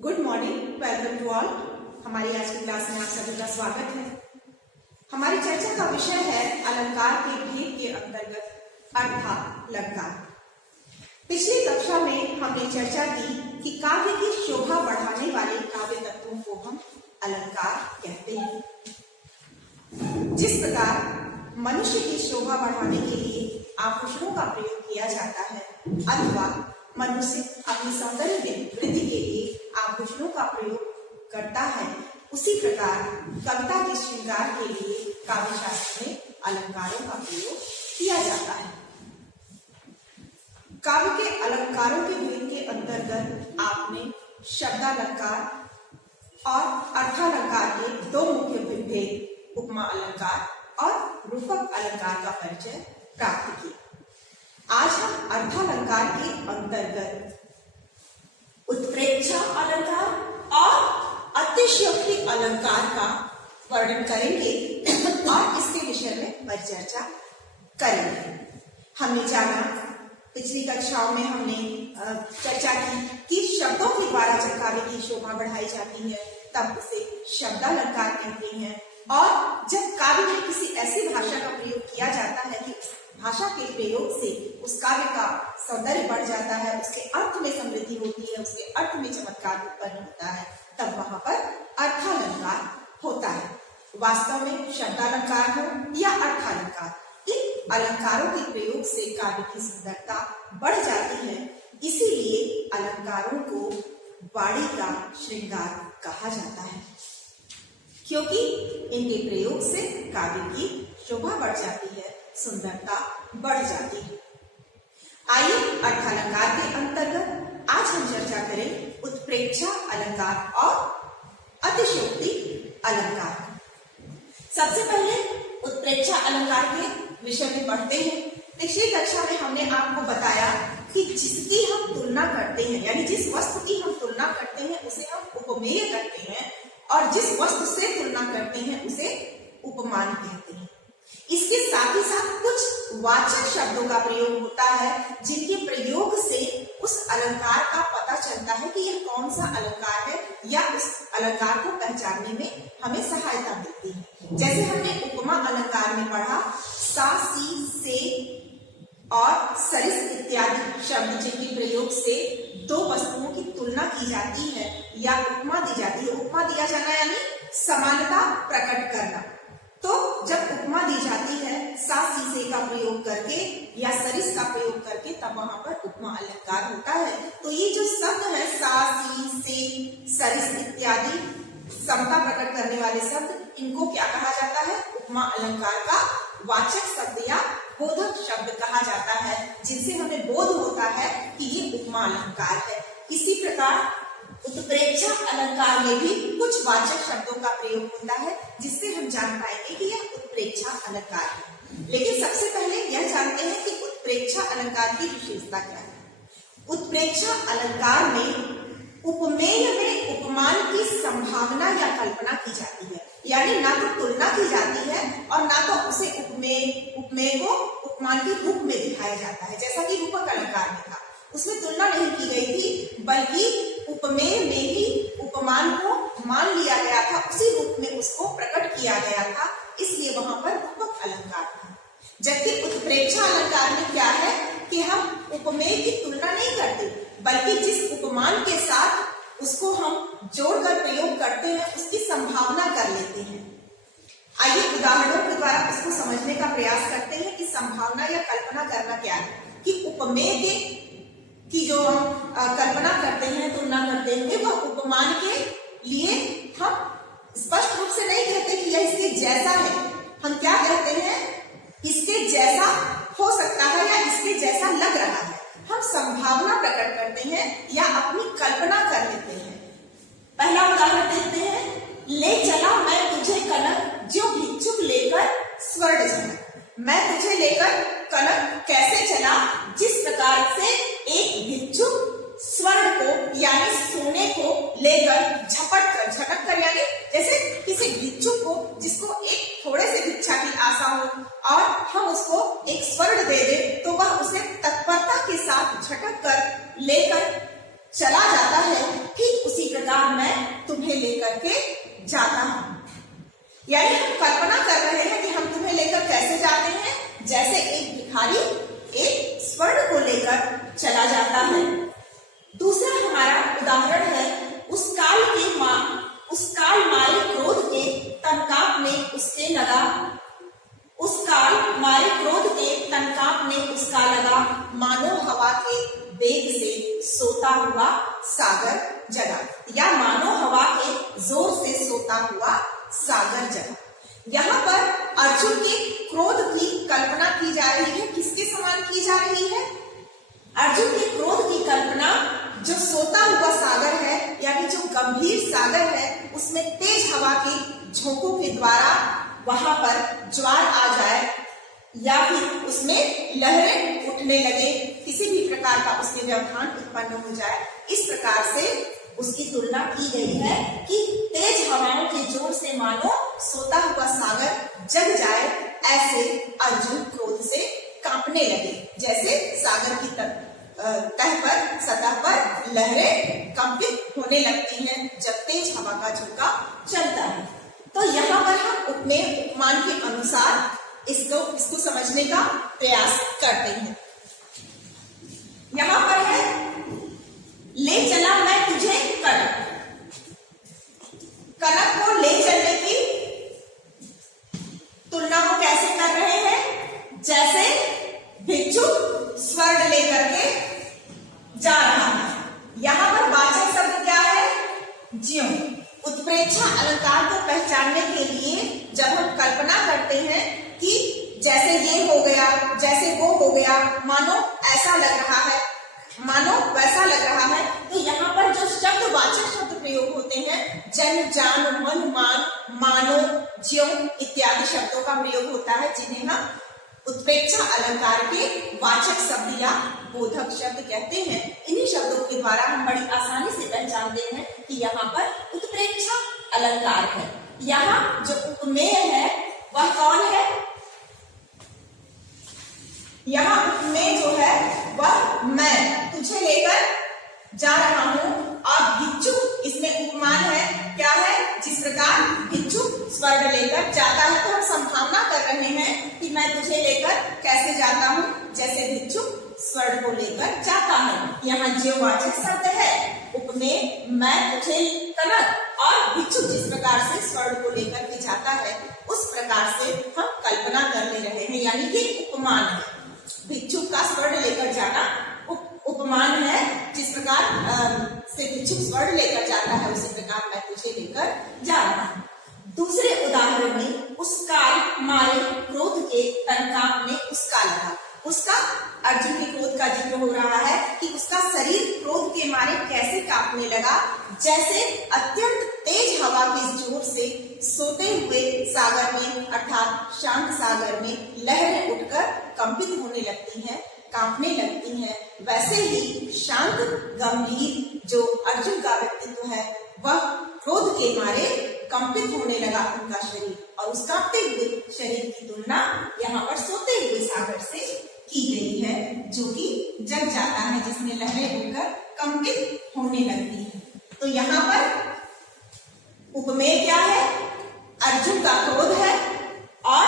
Good morning, welcome to all. हमारी आज की क्लास में आप सभी का स्वागत है। हमारी चर्चा का विषय है अलंकार के भेद के अंतर्गत अर्थालंकार। पिछली कक्षा में हमने चर्चा की कि काव्य की शोभा बढ़ाने वाले काव्य तत्वों को हम अलंकार कहते हैं। जिस प्रकार मनुष्य की शोभा बढ़ाने के लिए आभूषणों का प्रयोग किया जाता है अथवा मनुष्य अपनी सौंदर्य वृद्धि के लिए आभूषणों का प्रयोग करता है, उसी प्रकार कविता के श्रृंगार के लिए काव्य शास्त्र में अलंकारों का प्रयोग किया जाता है। काव्य के अलंकारों के भेद के अंतर्गत आपने शब्दालंकार और अर्थालंकार के दो मुख्य भेद उपमा अलंकार और रूपक अलंकार का परिचय प्राप्त किया। आज हम अर्थालंकार के अंतर्गत उत्प्रेक्षा अलंकार और अतिशयोक्ति अलंकार का वर्णन करेंगे और इसके विषय में परिचर्चा करेंगे। हमने जाना, पिछली कक्षाओं में हमने चर्चा की कि शब्दों के द्वारा जब काव्य की शोभा बढ़ाई जाती है तब उसे शब्दालंकार कहते हैं, और जब काव्य में किसी ऐसी भाषा का प्रयोग किया जाता है कि भाषा के प्रयोग से उस काव्य का सौंदर्य बढ़ जाता है, उसके अर्थ में समृद्धि होती है, उसके अर्थ में चमत्कार उत्पन्न होता है, तब वहां पर अर्थालंकार होता है। वास्तव में शब्दालंकार हो या अर्थालंकार, इन अलंकारों के प्रयोग से काव्य की सुंदरता बढ़ जाती है। इसीलिए अलंकारों को वाणी का श्रृंगार कहा जाता है, क्योंकि इनके प्रयोग से काव्य की शोभा बढ़ जाती है, सुंदरता बढ़ जाती है। आइए अर्थालंकार के अंतर्गत आज हम चर्चा करें उत्प्रेक्षा अलंकार और अतिशयोक्ति अलंकार। सबसे पहले उत्प्रेक्षा अलंकार के विषय में पढ़ते हैं। पिछली कक्षा में हमने आपको बताया कि जिसकी हम तुलना करते हैं, यानी जिस वस्तु की हम तुलना करते हैं उसे हम उपमेय कहते हैं, और जिस वस्तु से तुलना करते हैं उसे उपमान कहते हैं। इसके साथ ही साथ कुछ वाचक शब्दों का प्रयोग होता है जिनके प्रयोग से उस अलंकार का पता चलता है कि यह कौन सा अलंकार है, या उस अलंकार को पहचानने में हमें सहायता मिलती है। जैसे हमने उपमा अलंकार में पढ़ा, सा, सी, से और सरिस इत्यादि शब्द जिनके प्रयोग से दो वस्तुओं की तुलना की जाती है या उपमा दी जाती है। उपमा दिया जाना यानी समानता प्रकट करना। तो जब उपमा दी जाती है सा, सी, से का प्रयोग करके या सरिस का प्रयोग करके, तब वहां पर उपमा अलंकार होता है। तो ये जो शब्द है सा, सी, से, सरिस इत्यादि समता प्रकट करने वाले शब्द, इनको क्या कहा जाता है? उपमा अलंकार का वाचक शब्द या बोधक शब्द कहा जाता है, जिनसे हमें बोध होता है कि ये उपमा अलंकार है। इसी प्रकार उत्प्रेक्षा अलंकार में भी कुछ वाचक शब्दों का प्रयोग होता है जिससे हम जान पाएंगे कि यह उत्प्रेक्षा अलंकार है। लेकिन सबसे पहले यह जानते हैं कि उत्प्रेक्षा अलंकार की विशेषता क्या है। उत्प्रेक्षा अलंकार में उपमेय में उपमान की संभावना या कल्पना की जाती है, यानी ना तो तुलना की जाती है और ना तो उसे उपमेय को उपमान के रूप में दिखाया जाता है, जैसा कि रूपक अलंकार में था। उसमें तुलना नहीं की गई थी, बल्कि उपमेय में ही उपमान को मान लिया गया था, उसी रूप में उसको प्रकट किया गया था, इसलिए वहां पर रूपक अलंकार था। जबकि उत्प्रेक्षा अलंकार में क्या है कि हम उपमेय की तुलना नहीं करते, बल्कि जिस उपमान के साथ उसको हम जोड़कर प्रयोग करते हैं उसकी संभावना कर लेते हैं। आइए उदाहरणों के द्वारा उसको समझने का प्रयास करते हैं कि संभावना या कल्पना करना क्या है। कि उपमेय की जो हम कल्पना करते हैं, तुलना करते हैं, वह उपमान के लिए हम स्पष्ट रूप से नहीं कहते कि यह इसके जैसा है। हम क्या कहते हैं? इसके जैसा हो सकता है या इसके जैसा लग रहा है। हम संभावना प्रकट करते हैं या अपनी कल्पना कर लेते हैं। पहला उदाहरण देखते हैं। ले चला मैं तुझे कनक, जो भिक्षुक लेकर स्वर्ण जनक। मैं तुझे लेकर कनक कैसे चला? जिस प्रकार से एक भिक्षुक स्वर्ण को यानी सोने को लेकर झटक कर यानी जैसे किसी भिक्षुक को जिसको एक थोड़े से भिक्षा की आशा हो और हम उसको एक स्वर्ण दे दे, तो वह उसे तत्परता के साथ झटक कर लेकर चला जाता है। ठीक उसी प्रकार मानो हवा के वेग से सोता हुआ सागर जगा, या मानो हवा के जोर से सोता हुआ सागर जगा। यहाँ पर अर्जुन के क्रोध की कल्पना की जा रही है। किसके समान की जा रही है? अर्जुन के क्रोध की कल्पना जो सोता हुआ सागर है, यानी जो गंभीर सागर है, उसमें तेज हवा के झोंकों के द्वारा वहां पर ज्वार आ जाए या फिर उसमें लहरें उठने लगे, किसी भी प्रकार का उसमें व्यवधान उत्पन्न हो जाए। इस प्रकार से उसकी तुलना की गई है कि तेज हवाओं के जोर से मानो सोता हुआ सागर जग जाए, ऐसे अर्जुन क्रोध से कांपने लगे। जैसे सागर की तह पर, सतह पर लहरें कंपित होने लगती हैं जब तेज हवा का झोंका चलता है। तो यहाँ पर हम उपमान के अनुसार इसको समझने का प्रयास करते हैं। यहाँ पर है, ले चला मैं तुझे कनक। कनक को ले चलने की तुलना को कैसे कर रहे हैं? जैसे भिक्षुक स्वर्ण लेकर के जा रहा है। यहाँ पर वाचक शब्द क्या है? ज्यों। उत्प्रेक्षा अलंकार को पहचानने के लिए जब हम कल्पना करते हैं कि जैसे ये हो गया, जैसे वो हो गया, मानो ऐसा लग रहा है, मानो वैसा लग रहा है, तो यहाँ पर जो शब्द वाचक शब्द प्रयोग होते हैं, जन, जान, मन, मान, मानो, ज्यों इत्यादि शब्दों का प्रयोग होता है, जिन्हें हम उत्प्रेक्षा अलंकार के वाचक शब्द या बोधक शब्द कहते हैं। इन्हीं शब्दों के द्वारा हम बड़ी आसानी से पहचानते हैं कि यहाँ पर उत्प्रेक्षा अलंकार है। यहाँ जो उपमेय है वह कौन है? यहाँ उपमेय जो है वह मैं तुझे लेकर जा रहा हूं, और भिक्षुक इसमें उपमान है। क्या है? जिस प्रकार भिक्षुक स्वर्ण लेकर जाता है, तो हम संभावना कर रहे हैं कि मैं तुझे लेकर कैसे जाता हूं, जैसे भिक्षुक स्वर्ण को लेकर जाता है। यहाँ ज्योवाचक शब्द है, उपमेय मैं तुझे कनक, और भिक्षुक जिस प्रकार से स्वर्ण को लेकर के जाता है, उस प्रकार से हम कल्पना कर ले रहे हैं, यानी कि उपमान है। भिक्षुक का स्वर्ण लेकर जाना उपमान है। जिस प्रकार से भिक्षुक स्वर्ण लेकर जाता है, उसी प्रकार मैं तुझे लेकर जा रहा हूं। दूसरे उदाहरण में उस काल मारे क्रोध के तन कांपने उसका लगा। उसका, अर्जुन के क्रोध का जिक्र हो रहा है कि उसका शरीर क्रोध के मारे कैसे कांपने लगा, जैसे अत्यंत तेज हवा के जोर से सोते हुए सागर में, अर्थात शांत सागर में लहरें उठकर कंपित होने लगती हैं, कांपने लगती हैं। वैसे ही शांत गंभीर जो अर्जुन का व्यक्तित्व है, वह क्रोध के मारे कंपित होने लगा उनका शरीर, और उस कांपते हुए शरीर की तुलना यहाँ पर सोते हुए सागर से की गई है, जो कि जग जाता है, जिसमें लहरें उठकर कंपित होने लगती हैं। तो यहाँ पर उपमेय क्या है? अर्जुन का क्रोध है, और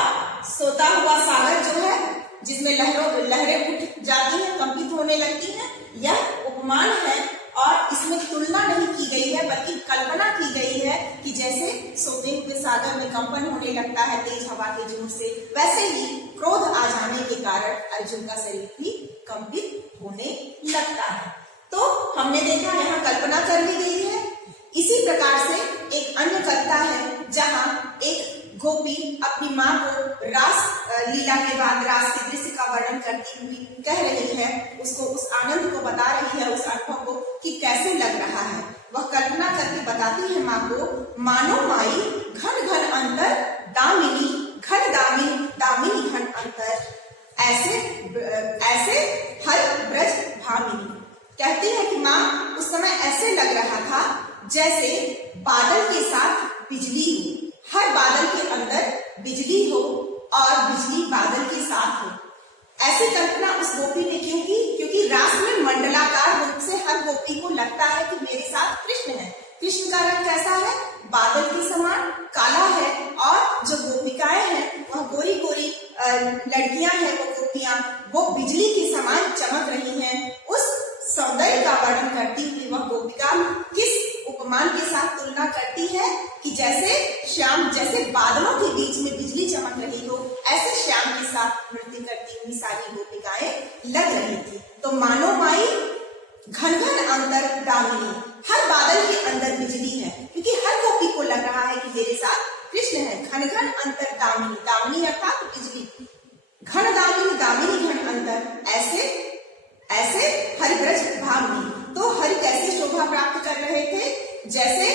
सोता हुआ सागर जो है, जिसमें लहरें उठ जाती हैं, कंपित होने लगती हैं, यह उपमान है। और इसमें तुलना नहीं की गई है, बल्कि कल्पना की गई है कि जैसे सोते हुए सागर में कंपन होने लगता है तेज हवा के जोर से, वैसे ही क्रोध आ जाने के कारण अर्जुन का शरीर भी कंपित होने लगता है। तो हमने देखा यहाँ कल्पना कर ली गई है। इसी प्रकार से एक अन्य कविता है, जहाँ एक गोपी अपनी माँ को रास लीला के बाद रास के दृश्य का वर्णन करती हुई कह रही है, उसको उस आनंद को बता रही है, उस अनुभव को कि कैसे लग रहा है। वह कल्पना करके बताती है माँ को, मानो माई घन घन अंतर दामिनी, घन दामिनी दामिनी घन अंतर, ऐसे हर ब्रज भामिनी। कहती है कि माँ उस समय ऐसे लग रहा था जैसे बादल के साथ बिजली हो, हर बादल के अंदर बिजली हो और बिजली बादल के साथ हो। ऐसी कल्पना उस गोपी ने क्यों की? क्योंकि रास में मंडलाकार रूप से हर गोपी को लगता है कि मेरे साथ कृष्ण है। कृष्ण का रंग कैसा है? बादल के समान काला है, और जो गोपिकाएं हैं वह गोरी गोरी लड़कियां हैं, वो गोपियां वो बिजली के समान चमक रही हैं। उस सौंदर्य का वर्णन करती हुई वह गोपिका किस उपमान के साथ तुलना करती है कि जैसे श्याम, जैसे बादलों के बीच में बिजली चमक रही हो, ऐसे श्याम के साथ नृत्य करती हुई सारी गोपिकाएं लग रही थी। माई घन घन अंतर दामिनी, हर बादल के अंदर बिजली है, क्योंकि हर गोपी को लग रहा है कि मेरे साथ कृष्ण है। घन घन अंतर दामिनी, दामिनी अर्थात बिजली, घन दामिनी, दामिनी घन अंतर, ऐसे ऐसे हरिब्रज भामिनी। तो हरि कैसे शोभा प्राप्त कर रहे थे, जैसे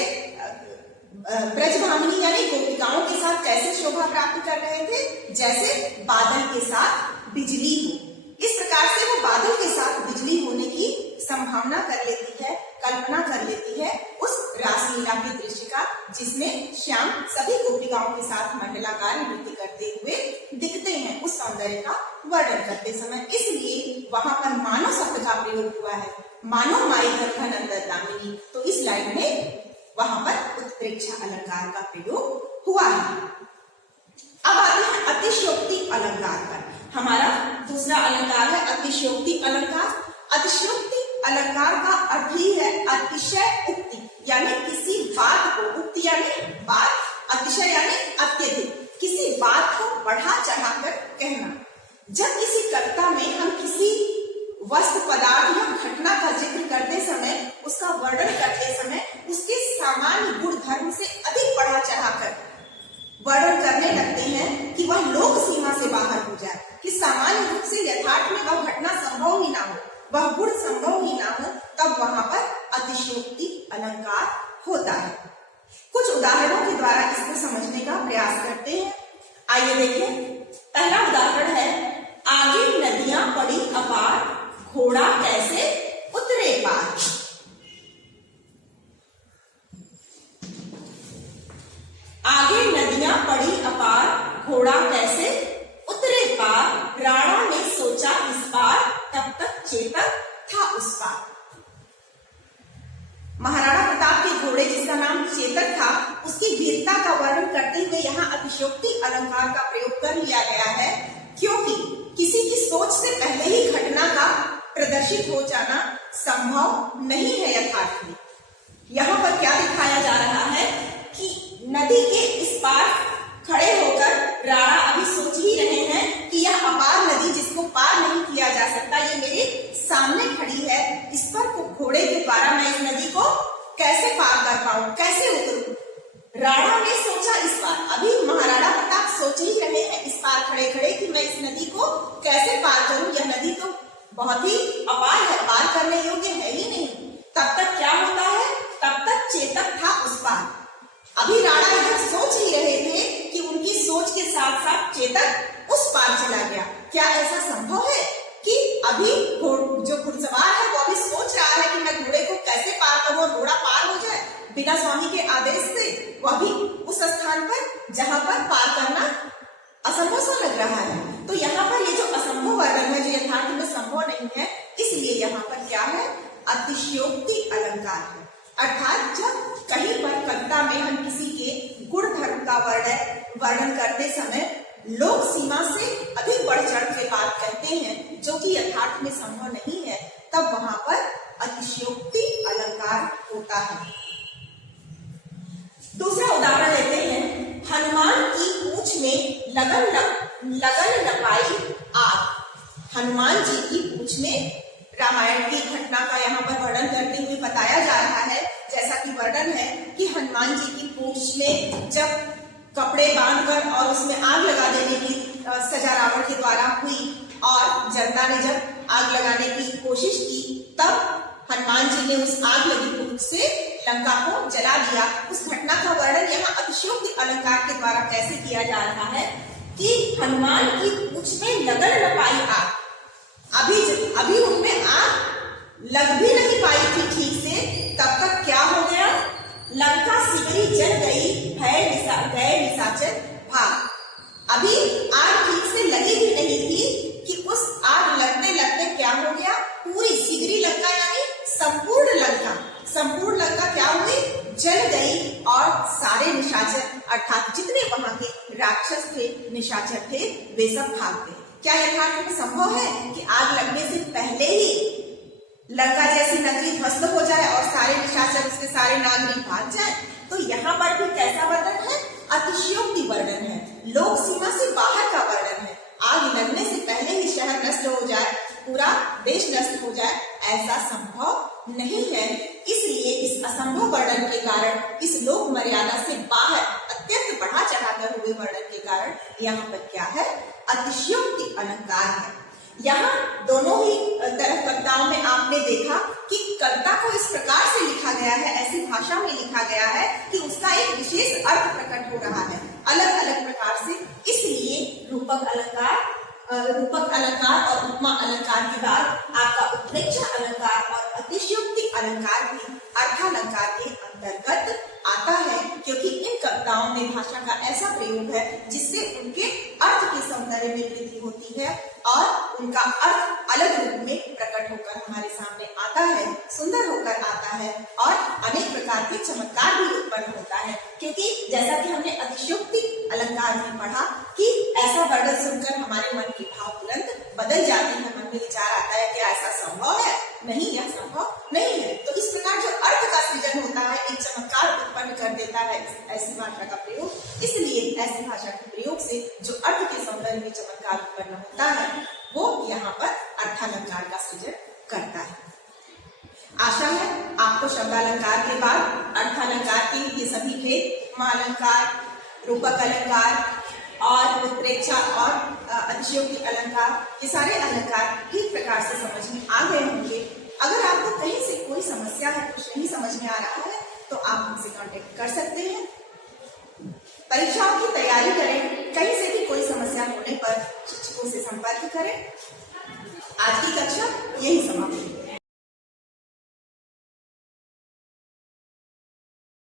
ब्रज भामिनी यानी गोपिकाओं के साथ कैसे शोभा प्राप्त कर रहे थे, जैसे बादल के साथ बिजली हो। इस प्रकार से वो बादल के साथ बिजली होने की संभावना कर लेती है, कल्पना कर लेती है उस रासलीला के दृश्य का, जिसमें श्याम सभी गोपिकाओं के साथ मंडलाकार नृत्य करते हुए दिखते हैं, उस सौंदर्य का वर्णन करते समय। इसलिए वहां पर मानो शब्द का प्रयोग हुआ है, मानो माई घन घन अंतर दामिनी। तो इस लाइन में वहां पर उत्प्रेक्षा अलंकार का प्रयोग हुआ है। अब आते हैं अतिशयोक्ति अलंकार पर। हमारा दूसरा अलंकार है अतिशयोक्ति अलंकार। अतिशयोक्ति अलंकार का अर्थ ही है अतिशय उक्ति, यानी किसी बात को, उक्ति यानी बात, अतिशय यानी अत्यधिक, किसी बात को बढ़ा चढ़ाकर कहना। जब किसी कविता में हम किसी वस्तु, पदार्थ या घटना का जिक्र करते समय, उसका वर्णन करते समय उसके सामान्य गुण धर्म से अधिक बढ़ा चढ़ाकर वर्णन करने लगते हैं कि वह लोक सीमा से बाहर हो जाए, कि सामान्य रूप से यथार्थ में वह घटना संभव ही ना हो, वह गुण संभव ही ना हो, तब वहां पर अतिशयोक्ति अलंकार होता है। कुछ उदाहरणों के द्वारा इसको समझने का प्रयास करते हैं। आइए देखें। पहला उदाहरण है, आगे नदियां पड़ी अपार, घोड़ा कैसे उतरे पार। आगे नदियां पड़ी अपार, घोड़ा कैसे उतरे पार, राणा ने सोचा इस पार, तब तक चेतक था उस पार। महाराणा प्रताप के घोड़े, जिसका नाम चेतक था, उसकी वीरता का वर्णन करते हुए यहाँ अतिशयोक्ति अलंकार का प्रयोग कर लिया गया है, क्योंकि किसी की सोच से पहले ही घटना का प्रदर्शित हो जाना संभव नहीं है यथार्थ में। यहाँ पर क्या दिखाया जा रहा है कि नदी के इस पार खड़े होकर राणा अभी सोच ही रहे हैं कि यह अपार नदी जिसको पार नहीं किया जा सकता, ये मेरे सामने खड़ी है, इस पर घोड़े के द्वारा मैं इस नदी को कैसे पार कर पाऊं, कैसे उतरूं। राणा ने सोचा इस पार, अभी महाराणा प्रताप सोच ही रहे हैं इस पार खड़े खड़े कि मैं इस नदी को कैसे पार करूं, यह नदी तो बहुत ही अपार है, पार करने योग्य है ही नहीं। तब तक क्या होता है, तब तक चेतक था उस पार। अभी राणा इधर सोच ही रहे थे कि उनकी सोच के साथ साथ चेतक उस पार चला गया। क्या ऐसा संभव है कि अभी जो घुड़सवार है वो अभी सोच रहा है कि मैं घोड़े को कैसे पार करूं और घोड़ा पार हो जाए, बिना स्वामी के आदेश से वह भी उस स्थान पर जहां पर पार करना असंभव सा लग रहा है। तो यहाँ पर ये जो असंभव वर्णन है, जो यथार्थ में संभव नहीं है, इसलिए यहाँ पर क्या है, अतिशयोक्ति अलंकार है। अर्थात जब कहीं पर कविता में हम किसी के गुण धर्म का वर्णन करते समय लोक सीमा से अधिक बढ़ चढ़ के बात कहते हैं, जो कि यथार्थ में संभव नहीं है, तब वहां पर अतिशयोक्ति अलंकार होता है। दूसरा उदाहरण लेते हैं, हनुमान की पूंछ में लगन नपाई आग। हनुमान जी की पूंछ में, रामायण की घटना का यहाँ पर वर्णन करते हुए बताया जा रहा है, जैसा कि वर्णन है कि हनुमान जी की पूंछ में जब कपड़े बांधकर और उसमें आग लगा देने की सजा रावण के द्वारा हुई और जनता ने जब आग लगाने की कोशिश की, तब हनुमान जी ने उस आग लगी पूंछ से लंका को जला दिया। उस घटना का वर्णन यहाँ अतिशयोक्ति अलंकार के द्वारा कैसे किया जा रहा है कि हनुमान की पूंछ में लगन न पाई आग। अभी उनमें आग लग भी नहीं पाई थी ठीक से, तब तक क्या हो गया, लंका सिगरी जल गई, भय गए निशाचर भाग। अभी आग ठीक से लगी भी नहीं थी कि उस आग लगते लगते क्या हो गया, पूरी सिगरी लंका यानी संपूर्ण लंका क्या हुई, जल गई और सारे निशाचर अर्थात जितने वहां के राक्षस थे, निशाचर थे, वे सब भाग गए। क्या यथार्थ में संभव है कि आग लगने से पहले ही लंका जैसी नगरी ध्वस्त हो जाए और सारे निशाचर, उसके सारे नागरिक भाग जाए? तो यहाँ पर भी कैसा वर्णन है, अतिशयोक्ति वर्णन है, लोक सीमा से बाहर का वर्णन है। आग लगने से पहले ही शहर नष्ट हो जाए, पूरा देश नष्ट हो जाए, ऐसा संभव नहीं है। इसलिए इस असंभव वर्णन के कारण, इस लोक मर्यादा से बाहर अत्यंत बढ़ा चढ़ाकर हुए वर्णन के कारण यहाँ पर क्या है, अतिशयोक्ति अलंकार है। यहाँ दोनों ही तरफ कविताओं में आपने देखा कि कविता को इस प्रकार से लिखा गया है, ऐसी भाषा में लिखा गया है कि उसका एक विशेष अर्थ प्रकट हो रहा है अलग अलग प्रकार से। इसलिए रूपक अलंकार और उपमा अलंकार के बाद आपका उत्प्रेक्षा अलंकार और अतिशयोक्ति अलंकार भी अर्थालंकार के अंतर्गत आता है, क्योंकि इन कविताओं में भाषा का ऐसा प्रयोग है जिससे उनके अर्थ के सौंदर्य में वृद्धि होती है और उनका अर्थ अलग रूप में प्रकट होकर हमारे सामने आता है, सुंदर होकर आता है और अनेक प्रकार के चमत्कार भी उत्पन्न होता है। क्योंकि जैसा कि हमने अतिशयोक्ति अलंकार में पढ़ा कि ऐसा वर्णन सुनकर हमारे मन के भाव तुरंत बदल जाते हैं, मन में विचार आता है कि ऐसा संभव है, नहीं, यह संभव नहीं है। तो इस प्रकार जो अर्थ का सृजन होता है, एक चमत्कार उत्पन्न कर देता है ऐसी भाषा का प्रयोग। इसलिए ऐसी भाषा के प्रयोग से जो अर्थ के सौंदर्य में चमत्कार उत्पन्न होता है वो यहाँ पर अर्थालंकार का सृजन करता है। आशा है आपको शब्दालंकार के बाद अर्थालंकार के ये सभी भेद, उपमालंकार, रूपक अलंकार और उत्प्रेक्षा और अतिशयोक्ति अलंकार, ये सारे अलंकार ठीक प्रकार से समझ में आ गए होंगे। अगर आपको कहीं से कोई समस्या है, कुछ नहीं समझ में आ रहा है, तो आप हमसे कांटेक्ट कर सकते हैं। परीक्षाओं की तैयारी करें, कहीं से भी कोई समस्या होने पर शिक्षकों से संपर्क करें। आज की कक्षा यही समाप्त।